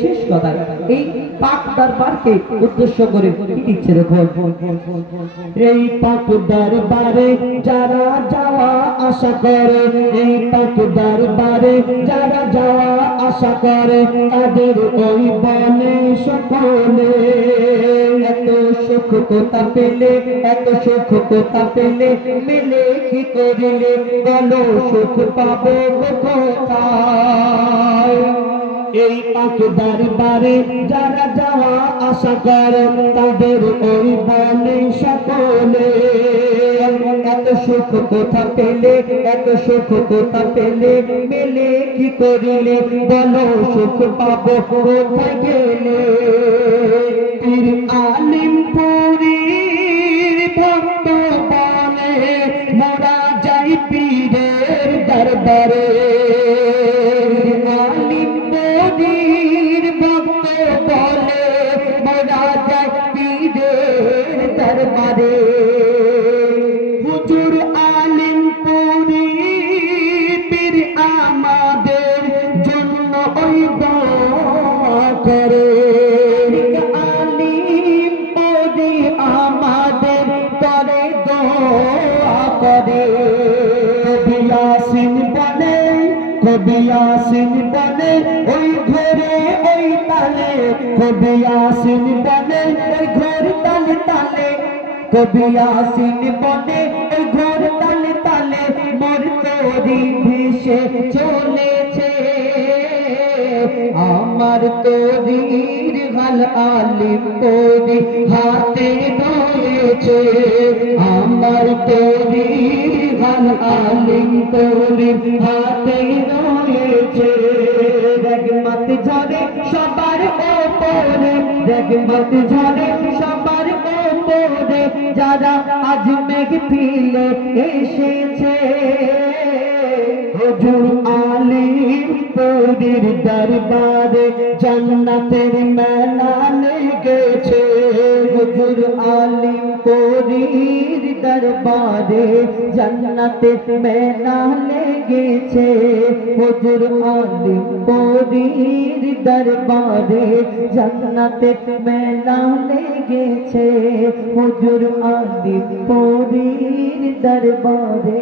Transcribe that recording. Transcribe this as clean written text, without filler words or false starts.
শেষ কথা এই পাক দরবারকে উদ্দেশ্য করে কি দিচ্ছে দেখো, এই পাক দরবারে যারা যাওয়া আশা করে, এই পাক দরবারে যারা যাওয়া আশা করে, তাদের ওই বনে সকলে এত সুখ কোথা পেলে, এত সুখ কোথা পেলে, মিলে কি করিলে বলো সুখ পাবো কোথায়। এই পাক দরবারে যারা যাওয়া আশা করে, তাদের ওই বনে সকলে এত সুখ কোথা পেলে, এত সুখ কোথা পেলে, মিলে কি করিলে বলো সুখ পাবো কোথায় গেলে। পীর আলিম পুরীর ভক্ত বনে মোরা যাই পীরের দরবারে, আলিম পুরীর ভক্ত বলে মোরা যাই পীরের দরবারে। হুজুর আলিম পুরী পীর আমাদের জন্য ওই দোয়া করে, আলিম পুরী আমাদের করে দোয়া করে। কবি ইয়াসিন বলে, কবি ইয়াসিন বলে ওই ঘরে ওই তালে, কবি ইয়াসিন বলে ওই ঘর তালে তালে, কবি ইয়াসিন বলে ওই ঘর তালে তালে, মোর তোরি ভেসে চলেছে আমার তোরির হাল আলিম তোরি হাতে রয়েছে, আমার তোরির হাল আলিম তোরি হাতে রয়েছে। রহমত ঝরে সবার ওপরে, রহমত ঝরে সবার ওপরে, যারা আজ মেহফিলে এসেছে। হুজুর আলিম পুরীর দরবারে জান্নাতের মেলা লেগেছে, হুজুর আলিম পুরীর দরবারে জান্নাতের মেলা লেগেছে, হুজুর আলিম পুরীর দরবারে জান্নাতের মেলা লেগেছে, হুজুর আলিম পুরীর দরবারে।